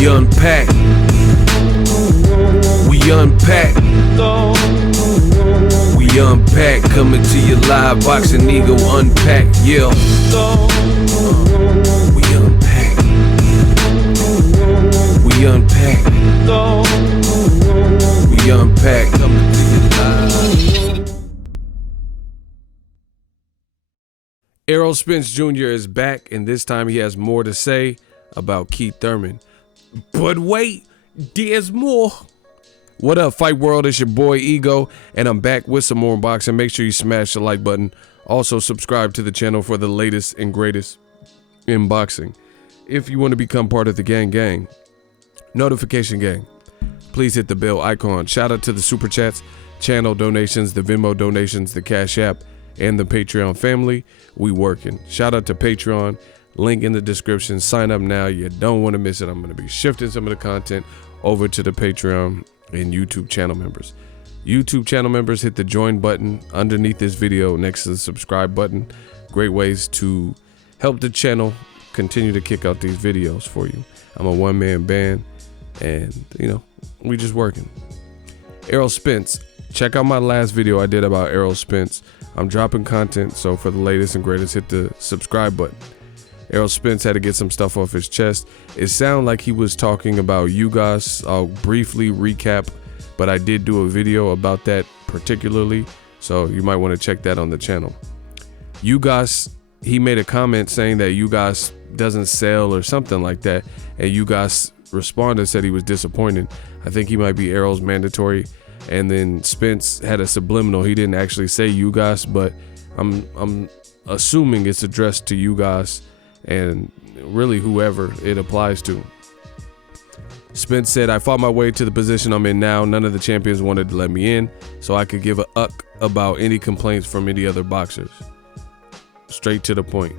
We unpack. We unpack. We unpack. Coming to you live. Boxingego unpack. Yeah. We unpack. We unpack. We unpack. Coming to you live. Errol Spence Jr. is back, and this time he has more to say about Keith Thurman. But wait, there's more. What up, Fight World? It's your boy Ego, and I'm back with some more unboxing. Make sure you smash the like button. Also, subscribe to the channel for the latest and greatest in boxing. If you want to become part of the gang, notification gang, please hit the bell icon. Shout out to the super chats, channel donations, the Venmo donations, the Cash App, and the Patreon family. We working. Shout out to Patreon. Link in the description. Sign up now. You don't want to miss it. I'm going to be shifting some of the content over to the Patreon and YouTube channel members. YouTube channel members, hit the join button underneath this video next to the subscribe button. Great ways to help the channel continue to kick out these videos for you. I'm a one-man band, and you know, we just working. Errol Spence. Check out my last video I did about Errol Spence. I'm dropping content, so for the latest and greatest, hit the subscribe button. Errol Spence had to get some stuff off his chest. It sounded like he was talking about UGAS. I'll briefly recap, but I did do a video about that particularly, so you might want to check that on the channel. UGAS, he made a comment saying that UGAS doesn't sell or something like that, and UGAS responded, said he was disappointed. I think he might be Errol's mandatory, and then Spence had a subliminal. He didn't actually say UGAS, but I'm assuming it's addressed to UGAS and really whoever it applies to. Spence said, I fought my way to the position I'm in now. None of the champions wanted to let me in, so I could give a uck about any complaints from any other boxers. Straight to the point.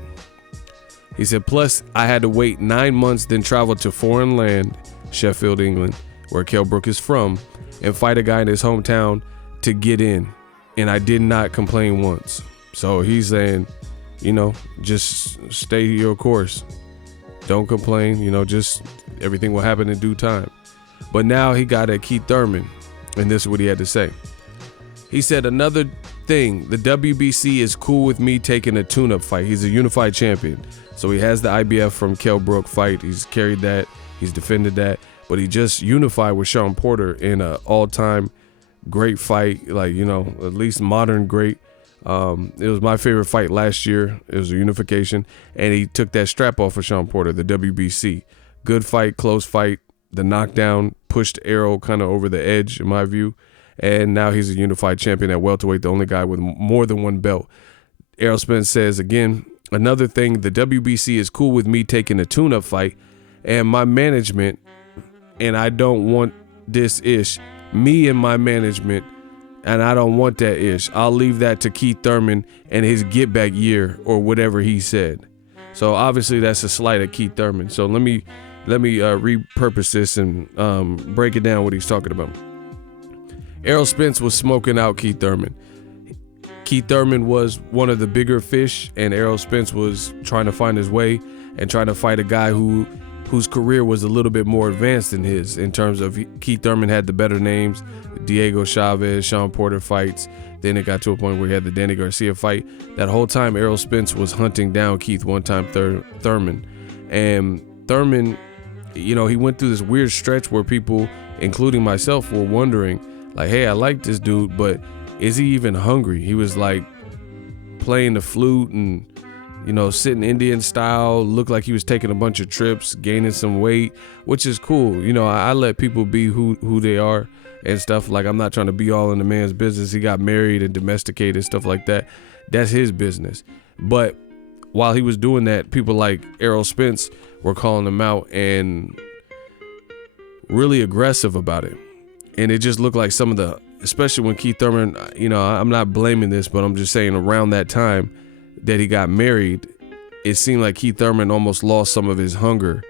He said, plus I had to wait 9 months, then travel to foreign land, Sheffield, England, where Kell Brook is from, and fight a guy in his hometown to get in, and I did not complain once. So he's saying, you know, just stay your course. Don't complain, you know, just everything will happen in due time. But now he got at Keith Thurman, and this is what he had to say. He said, another thing, the WBC is cool with me taking a tune-up fight. He's a unified champion. So he has the IBF from Kell Brook fight. He's carried that. He's defended that. But he just unified with Shawn Porter in an all-time great fight, like, you know, at least modern great. It was my favorite fight last year. It was a unification, and he took that strap off of Shawn Porter, the WBC. Good fight, close fight. The knockdown pushed Errol kind of over the edge, in my view, and now he's a unified champion at welterweight, the only guy with more than one belt. Errol Spence says, again, another thing, the WBC is cool with me taking a tune-up fight, and my management, and I don't want this ish, me and my management, and I don't want that ish. I'll leave that to Keith Thurman and his get back year or whatever he said. So obviously that's a slight at Keith Thurman. So let me repurpose this and break it down what he's talking about. Errol Spence was smoking out Keith Thurman. Keith Thurman was one of the bigger fish, and Errol Spence was trying to find his way and trying to fight a guy whose career was a little bit more advanced than his, in terms of Keith Thurman had the better names, Diego Chavez, Shawn Porter fights. Then it got to a point where he had the Danny Garcia fight. That whole time, Errol Spence was hunting down Keith one time, Thurman. And Thurman, you know, he went through this weird stretch where people, including myself, were wondering, like, hey, I like this dude, but is he even hungry? He was like playing the flute and, you know, sitting Indian style, looked like he was taking a bunch of trips, gaining some weight, which is cool. You know, I let people be who they are and stuff. Like, I'm not trying to be all in the man's business. He got married and domesticated, stuff like that. That's his business. But while he was doing that, people like Errol Spence were calling him out and really aggressive about it. And it just looked like some of the, especially when Keith Thurman, you know, I'm not blaming this, but I'm just saying around that time that he got married, it seemed like Keith Thurman almost lost some of his hunger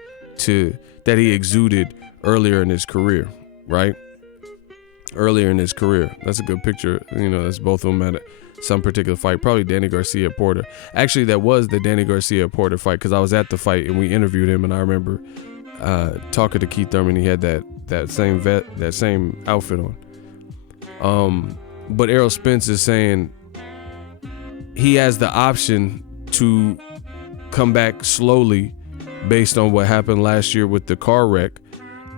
that he exuded earlier in his career, right? Earlier in his career. That's a good picture. You know, that's both of them at some particular fight. Probably Danny Garcia Porter. Actually, that was the Danny Garcia Porter fight, because I was at the fight and we interviewed him, and I remember talking to Keith Thurman, he had that same outfit on. But Errol Spence is saying he has the option to come back slowly based on what happened last year with the car wreck.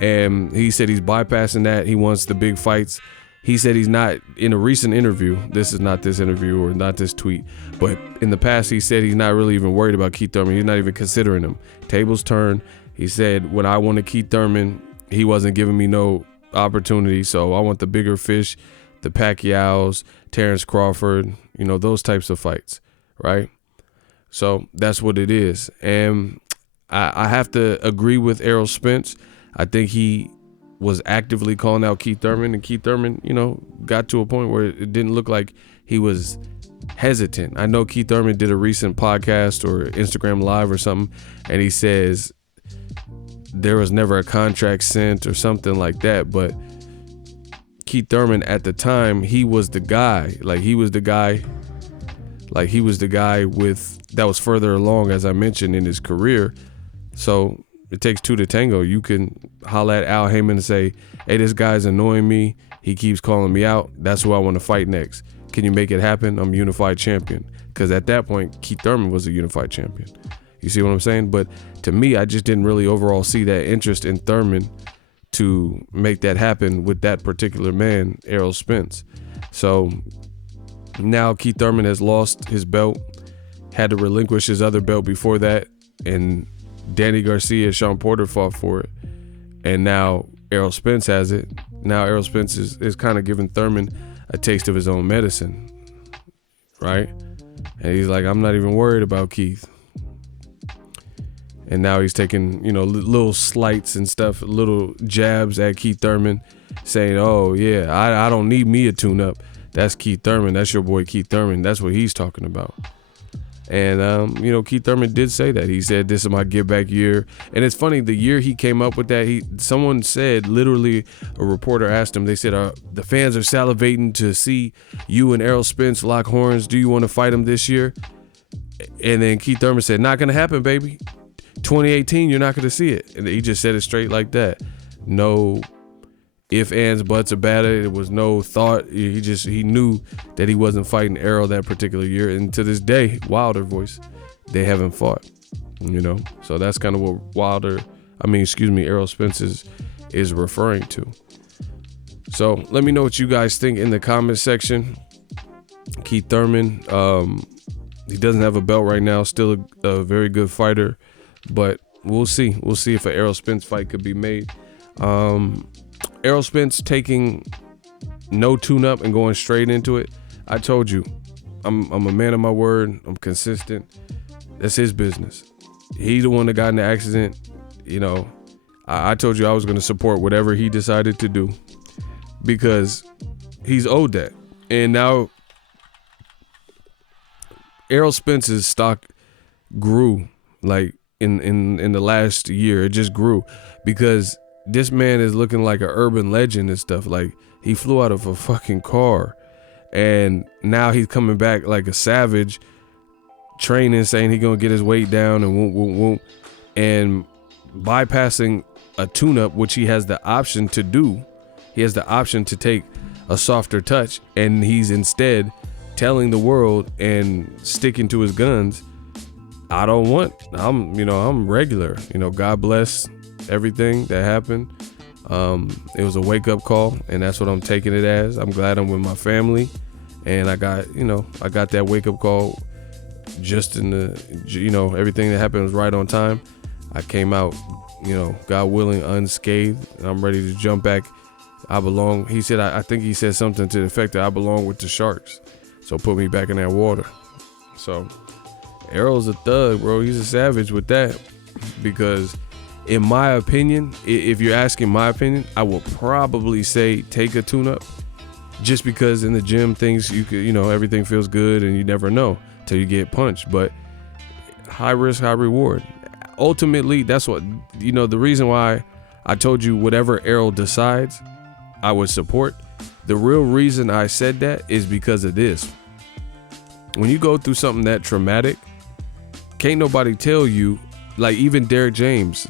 And he said he's bypassing that. He wants the big fights. He said he's not, in a recent interview, this is not this interview or not this tweet, but in the past he said he's not really even worried about Keith Thurman. He's not even considering him. Tables turned. He said, when I wanted Keith Thurman, he wasn't giving me no opportunity. So I want the bigger fish, the Pacquiaos, Terrence Crawford, those types of fights, right? So that's what it is. And I have to agree with Errol Spence. I think he was actively calling out Keith Thurman, and Keith Thurman, got to a point where it didn't look like he was hesitant. I know Keith Thurman did a recent podcast or Instagram live or something, and he says there was never a contract sent or something like that. But Keith Thurman at the time, he was the guy. He was the guy that was further along, as I mentioned, in his career. So it takes two to tango. You can holler at Al Heyman and say, hey, this guy's annoying me. He keeps calling me out. That's who I want to fight next. Can you make it happen? I'm unified champion. Because at that point, Keith Thurman was a unified champion. You see what I'm saying? But to me, I just didn't really overall see that interest in Thurman to make that happen with that particular man, Errol Spence. So now Keith Thurman has lost his belt, had to relinquish his other belt before that, and Danny Garcia, Sean Porter fought for it, and now Errol Spence has it. Now Errol Spence is kind of giving Thurman a taste of his own medicine, right? And he's like, I'm not even worried about Keith. And now he's taking, little slights and stuff, little jabs at Keith Thurman, saying, oh yeah, I don't need me a tune-up. That's Keith Thurman. That's your boy Keith Thurman. That's what he's talking about. And, Keith Thurman did say that. He said, this is my give back year. And it's funny, the year he came up with that, someone said, literally, a reporter asked him, they said, the fans are salivating to see you and Errol Spence lock horns. Do you want to fight him this year? And then Keith Thurman said, not going to happen, baby. 2018, you're not going to see it. And he just said it straight like that. No ifs, ands, buts about it. It was no thought. He knew that he wasn't fighting Errol that particular year. And to this day, Wilder voice, they haven't fought, So that's kind of what Errol Spence is referring to. So let me know what you guys think in the comment section. Keith Thurman, he doesn't have a belt right now, still a very good fighter, but we'll see. We'll see if an Errol Spence fight could be made. Errol Spence taking no tune-up and going straight into it. I told you, I'm a man of my word. I'm consistent. That's his business. He the one that got in the accident. I told you I was going to support whatever he decided to do because he's owed that. And now Errol Spence's stock grew in the last year. It just grew because this man is looking like an urban legend and stuff. He flew out of a fucking car, and now he's coming back like a savage, training, saying he gonna get his weight down and and bypassing a tune-up, which he has the option to do. He has the option to take a softer touch, and he's instead telling the world and sticking to his guns. I'm regular. God bless everything that happened. It was a wake-up call, and that's what I'm taking it as. I'm glad I'm with my family, and I got that wake-up call just in the, everything that happened was right on time. I came out, God willing, unscathed, and I'm ready to jump back. I belong. He said, I think he said something to the effect that I belong with the Sharks, so put me back in that water. So Errol's a thug, bro. He's a savage with that, because in my opinion, if you're asking my opinion, I will probably say take a tune-up, just because in the gym things everything feels good and you never know till you get punched. But high risk, high reward. Ultimately, that's what the reason why I told you whatever Errol decides, I would support. The real reason I said that is because of this. When you go through something that traumatic, can't nobody tell you. Like even Derek James,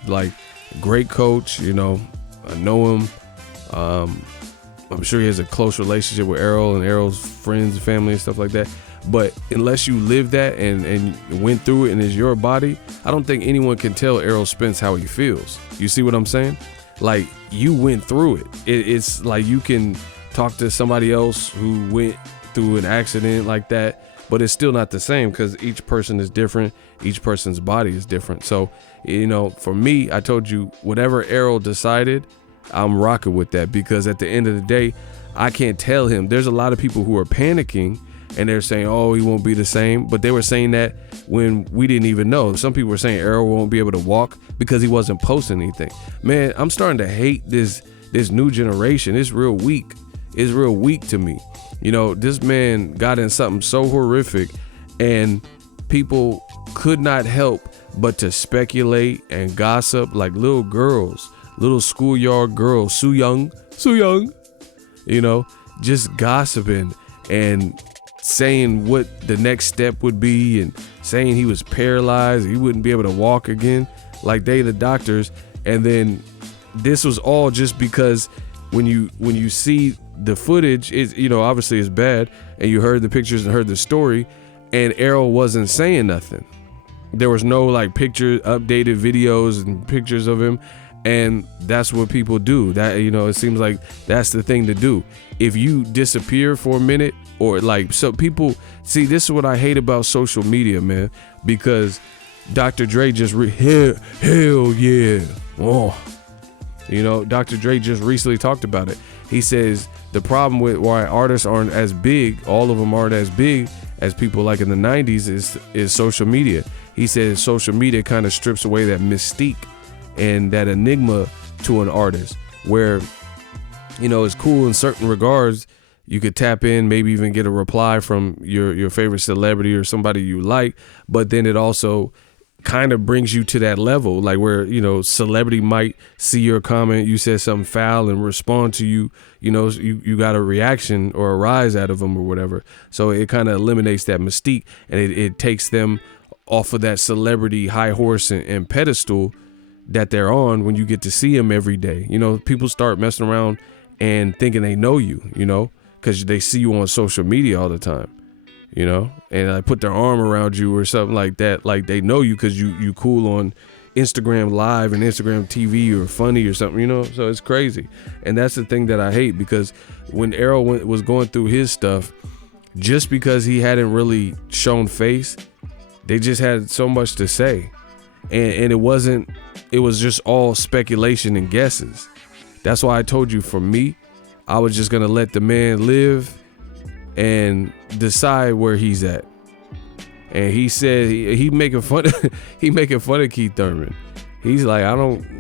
Great coach, you know. I know him. I'm sure he has a close relationship with Errol and Errol's friends and family and stuff like that. But unless you live that and went through it and it's your body, I don't think anyone can tell Errol Spence how he feels. You see what I'm saying? Like, you went through it. It's like you can talk to somebody else who went through an accident like that, but it's still not the same because each person is different. Each person's body is different. So, you know, for me, I told you, whatever Errol decided, I'm rocking with that, because at the end of the day, I can't tell him. There's a lot of people who are panicking and they're saying, oh, he won't be the same. But they were saying that when we didn't even know. Some people were saying Errol won't be able to walk because he wasn't posting anything. Man, I'm starting to hate this new generation. It's real weak. It's real weak to me. You know, this man got in something so horrific and people could not help but to speculate and gossip like little girls, little schoolyard girls, so young, you know, just gossiping and saying what the next step would be and saying he was paralyzed, he wouldn't be able to walk again, like they the doctors. And then this was all just because when you see the footage, it's, you know, obviously it's bad, and you heard the pictures and heard the story, and Errol wasn't saying nothing. There was no like picture, updated videos and pictures of him. And that's what people do. That, you know, it seems like that's the thing to do. If you disappear for a minute, or like, so people see, this is what I hate about social media, man, because Dr. Dre just hell yeah. Oh, you know, Dr. Dre just recently talked about it. He says the problem with why artists aren't as big, all of them aren't as big as people like in the 90s is social media. He says social media kind of strips away that mystique and that enigma to an artist, where, you know, it's cool in certain regards. You could tap in, maybe even get a reply from your favorite celebrity or somebody you like, but then it also kind of brings you to that level, like where, you know, celebrity might see your comment, you said something foul, and respond to you, you know, you got a reaction or a rise out of them or whatever. So it kind of eliminates that mystique, and it takes them off of that celebrity high horse and pedestal that they're on when you get to see them every day. You know, people start messing around and thinking they know you, you know, because they see you on social media all the time, you know, and I put their arm around you or something like that, like they know you because you cool on Instagram Live and Instagram TV or funny or something, you know. So it's crazy. And that's the thing that I hate, because when Errol was going through his stuff, just because he hadn't really shown face, they just had so much to say. And it was just all speculation and guesses. That's why I told you, for me, I was just gonna let the man live and decide where he's at. And he said he making fun of Keith Thurman. He's like, I don't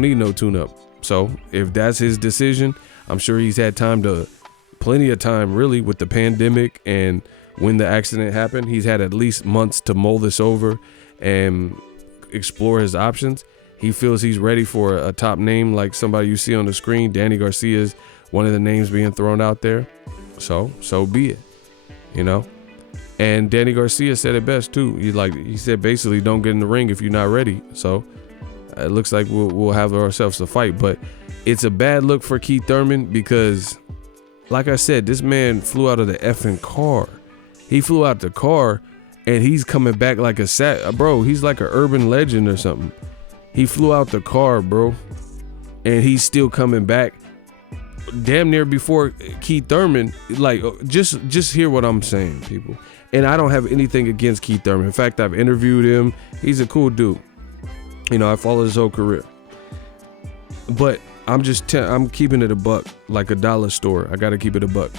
need no tune-up. So if that's his decision, I'm sure he's had plenty of time really with the pandemic, and when the accident happened, he's had at least months to mull this over and explore his options. He feels he's ready for a top name like somebody you see on the screen. Danny Garcia is one of the names being thrown out there. So be it, you know. And Danny Garcia said it best too. He said basically, don't get in the ring if you're not ready. So it looks like we'll have ourselves a fight, but it's a bad look for Keith Thurman, because like I said, this man flew out of the effing car. He flew out the car and he's coming back like bro, he's like an urban legend or something. He flew out the car, bro, and he's still coming back damn near before Keith Thurman. Like, just hear what I'm saying, people. And I don't have anything against Keith Thurman. In fact, I've interviewed him. He's a cool dude. You know, I followed his whole career. But I'm keeping it a buck, like a dollar store. I got to keep it a buck.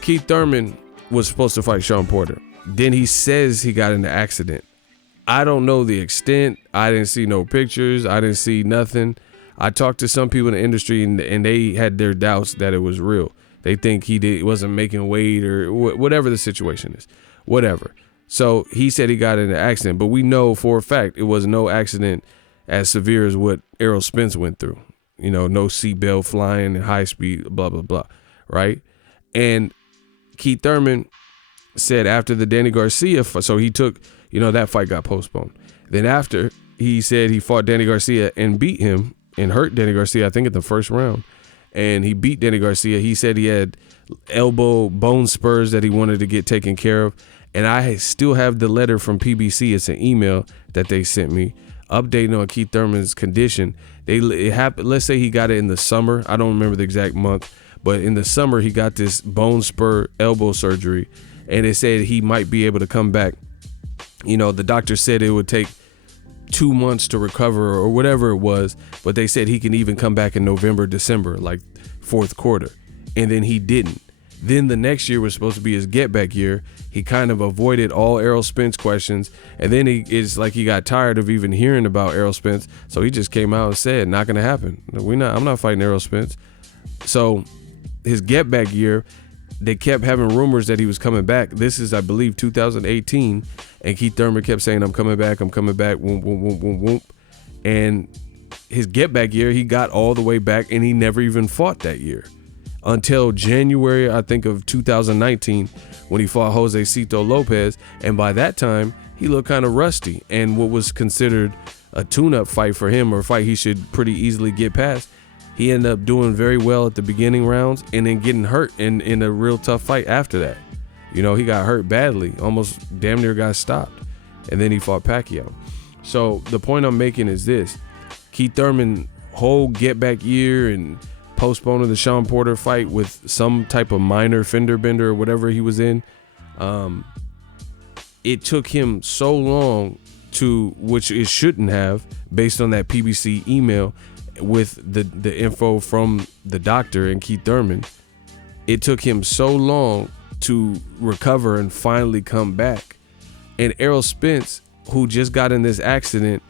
Keith Thurman was supposed to fight Sean Porter. Then he says he got in an accident. I don't know the extent. I didn't see no pictures. I didn't see nothing. I talked to some people in the industry, and they had their doubts that it was real. They think he wasn't making weight or whatever the situation is, whatever. So he said he got in an accident, but we know for a fact it was no accident as severe as what Errol Spence went through. You know, no seatbelt flying and high speed, blah, blah, blah, right? And Keith Thurman said after the Danny Garcia fight, so he took, you know, that fight got postponed. Then after, he said he fought Danny Garcia and beat him and hurt Danny Garcia, I think, in the first round. And he beat Danny Garcia. He said he had elbow bone spurs that he wanted to get taken care of. And I still have the letter from PBC. It's an email that they sent me updating on Keith Thurman's condition. Let's say he got it in the summer. I don't remember the exact month, but in the summer he got this bone spur elbow surgery, and it said he might be able to come back. You know, the doctor said it would take 2 months to recover or whatever it was, but they said he can even come back in November, December, like fourth quarter. And then he didn't. Then the next year was supposed to be his get back year. He kind of avoided all Errol Spence questions. And then it's like he got tired of even hearing about Errol Spence. So he just came out and said, not going to happen. I'm not fighting Errol Spence. So his get back year, they kept having rumors that he was coming back. This is, I believe, 2018. And Keith Thurman kept saying, I'm coming back. Whoop, whoop, whoop, whoop, whoop. And his get back year, he got all the way back, and he never even fought that year until January, I think, of 2019, when he fought Jose Cito Lopez. And by that time, he looked kind of rusty. And what was considered a tune-up fight for him, or a fight he should pretty easily get past, he ended up doing very well at the beginning rounds and then getting hurt in a real tough fight after that. You know, he got hurt badly, almost damn near got stopped. And then he fought Pacquiao. So the point I'm making is this. Keith Thurman whole get back year and postponing the Sean Porter fight with some type of minor fender bender or whatever he was in. It took him so long to, which it shouldn't have, based on that PBC email with the info from the doctor and Keith Thurman. It took him so long to recover and finally come back. And Errol Spence, who just got in this accident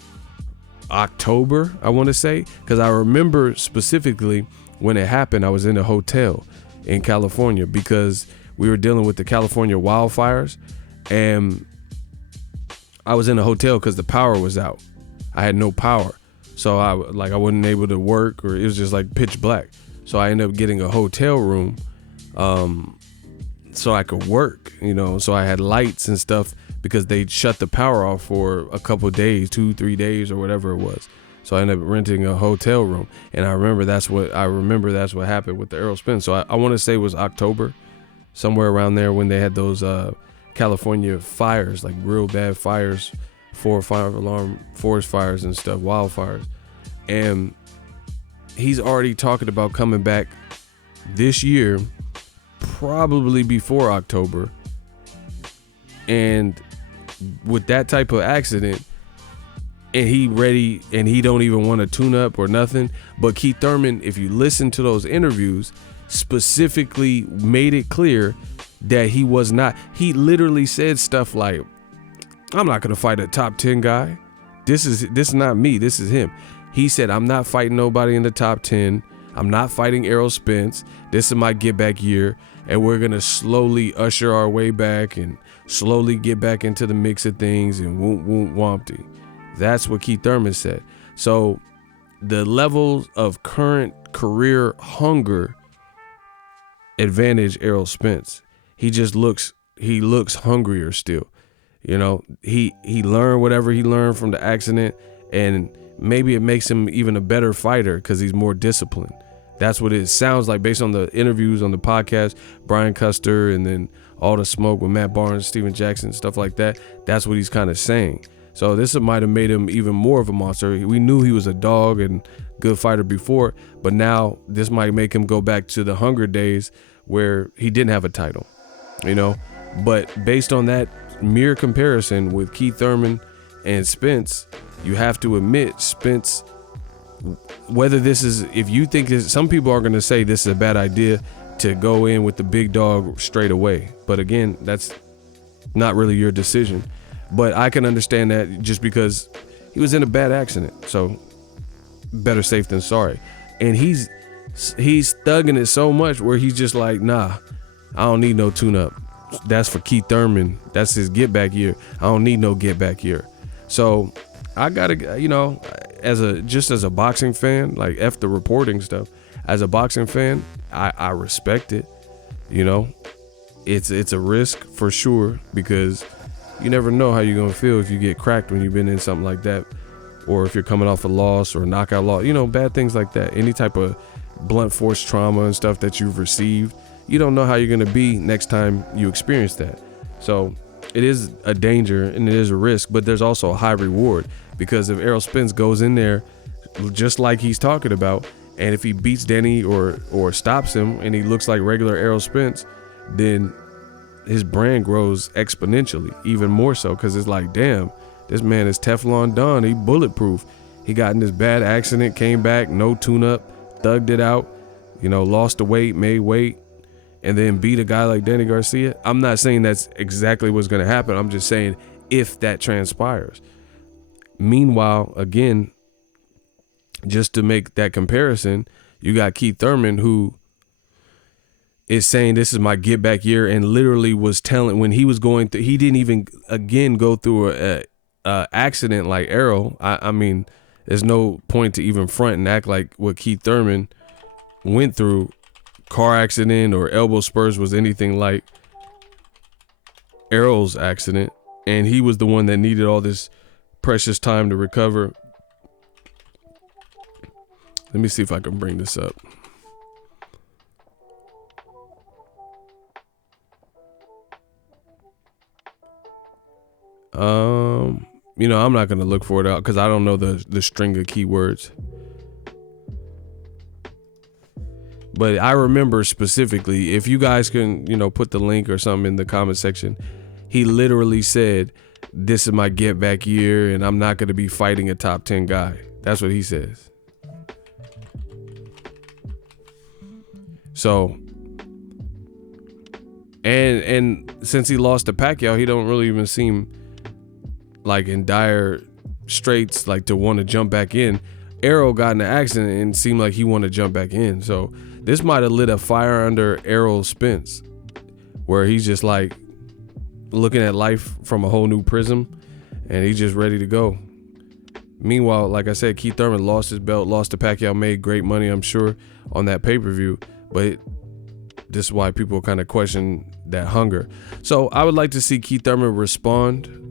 October, I want to say, because I remember specifically when it happened, I was in a hotel in California because we were dealing with the California wildfires, and I was in a hotel because the power was out. I had no power, so I wasn't able to work, or it was just like pitch black. So I ended up getting a hotel room, so I could work. You know, so I had lights and stuff because they shut the power off for a couple of days, 2-3 days, or whatever it was. So I ended up renting a hotel room, and I remember that's what happened with the Errol Spence. So I want to say it was October, somewhere around there, when they had those California fires, like real bad fires, 4 or 5 alarm forest fires and stuff, wildfires. And he's already talking about coming back this year, probably before October. And with that type of accident, and he ready, and he don't even want to tune up or nothing. But Keith Thurman, if you listen to those interviews, specifically made it clear that he was not. He literally said stuff like, I'm not going to fight a top 10 guy. This is not me. This is him. He said, I'm not fighting nobody in the top 10. I'm not fighting Errol Spence. This is my get back year. And we're going to slowly usher our way back and slowly get back into the mix of things and whoop wompty. That's what Keith Thurman said. So the levels of current career hunger advantage Errol Spence. He looks hungrier still. You know, he learned whatever he learned from the accident, and maybe it makes him even a better fighter because he's more disciplined. That's what it sounds like based on the interviews on the podcast, Brian Custer, and then all the smoke with Matt Barnes, Steven Jackson, stuff like that. That's what he's kind of saying. So this might have made him even more of a monster. We knew he was a dog and good fighter before, but now this might make him go back to the Hunger days where he didn't have a title, you know. But based on that mere comparison with Keith Thurman and Spence, you have to admit Spence, whether this is, if you think this, some people are going to say this is a bad idea to go in with the big dog straight away. But again, that's not really your decision. But I can understand that just because he was in a bad accident. So better safe than sorry. And he's thugging it so much where he's just like, nah, I don't need no tune-up. That's for Keith Thurman. That's his get-back year. I don't need no get-back year. So I gotta, you know, as a boxing fan, like F the reporting stuff, as a boxing fan, I respect it. You know, it's a risk for sure, because you never know how you're gonna feel if you get cracked when you've been in something like that. or if you're coming off a loss or a knockout loss, you know, bad things like that. Any type of blunt force trauma and stuff that you've received, you don't know how you're going to be next time you experience that. So it is a danger and it is a risk, but there's also a high reward, because if Errol Spence goes in there just like he's talking about, and if he beats Denny or stops him and he looks like regular Errol Spence, then his brand grows exponentially, even more so, because it's like, damn, this man is Teflon Don. He bulletproof. He got in this bad accident, came back, no tune-up, thugged it out, you know, lost the weight, made weight, and then beat a guy like Danny Garcia. I'm not saying that's exactly what's going to happen. I'm just saying if that transpires. Meanwhile, again, just to make that comparison, you got Keith Thurman, who is saying this is my get back year, and literally was telling, when he was going through, he didn't even again go through a accident like Errol. I mean, there's no point to even front and act like what Keith Thurman went through, car accident or elbow spurs, was anything like Errol's accident, and he was the one that needed all this precious time to recover. Let me see if I can bring this up. You know, I'm not going to look for it out because I don't know the string of keywords. But I remember specifically, if you guys can, you know, put the link or something in the comment section, he literally said, this is my get back year and I'm not going to be fighting a top 10 guy. That's what he says. So, and since he lost to Pacquiao, he don't really even seem like in dire straits, like to want to jump back in. Errol got in an accident and seemed like he wanted to jump back in. So this might have lit a fire under Errol Spence, where he's just like looking at life from a whole new prism and he's just ready to go. Meanwhile, like I said, Keith Thurman lost his belt, lost to Pacquiao, made great money, I'm sure, on that pay-per-view. But this is why people kind of question that hunger. So I would like to see Keith Thurman respond.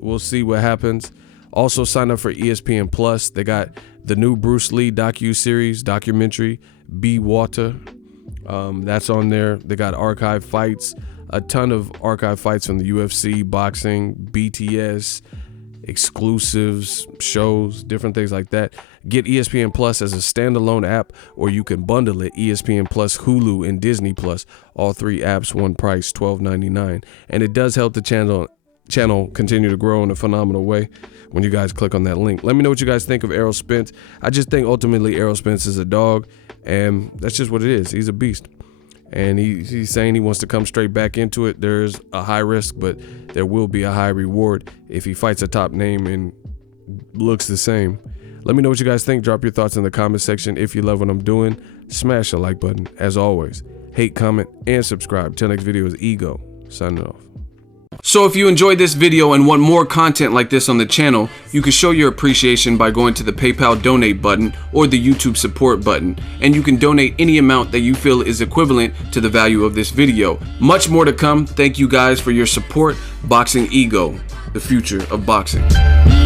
We'll see what happens. Also sign up for ESPN Plus. They got the new Bruce Lee documentary, Be Water. That's on there. They got archive fights, a ton of archive fights from the UFC, boxing, BTS, exclusives, shows, different things like that. Get ESPN Plus as a standalone app, or you can bundle it, ESPN Plus, Hulu, and Disney Plus. All three apps, one price, $12.99. And it does help the channel continue to grow in a phenomenal way when you guys click on that link. Let me know what you guys think of Errol Spence. I just think ultimately Errol Spence is a dog, and that's just what it is. He's a beast, and he's saying he wants to come straight back into it. There's a high risk, but there will be a high reward if he fights a top name and looks the same. Let me know what you guys think. Drop your thoughts in the comment section. If you love what I'm doing, smash the like button. As always, hate, comment, and subscribe. Till next video is Ego signing off. So if you enjoyed this video and want more content like this on the channel, you can show your appreciation by going to the PayPal donate button or the YouTube support button, and you can donate any amount that you feel is equivalent to the value of this video. Much more to come. Thank you guys for your support. Boxingego, the future of boxing.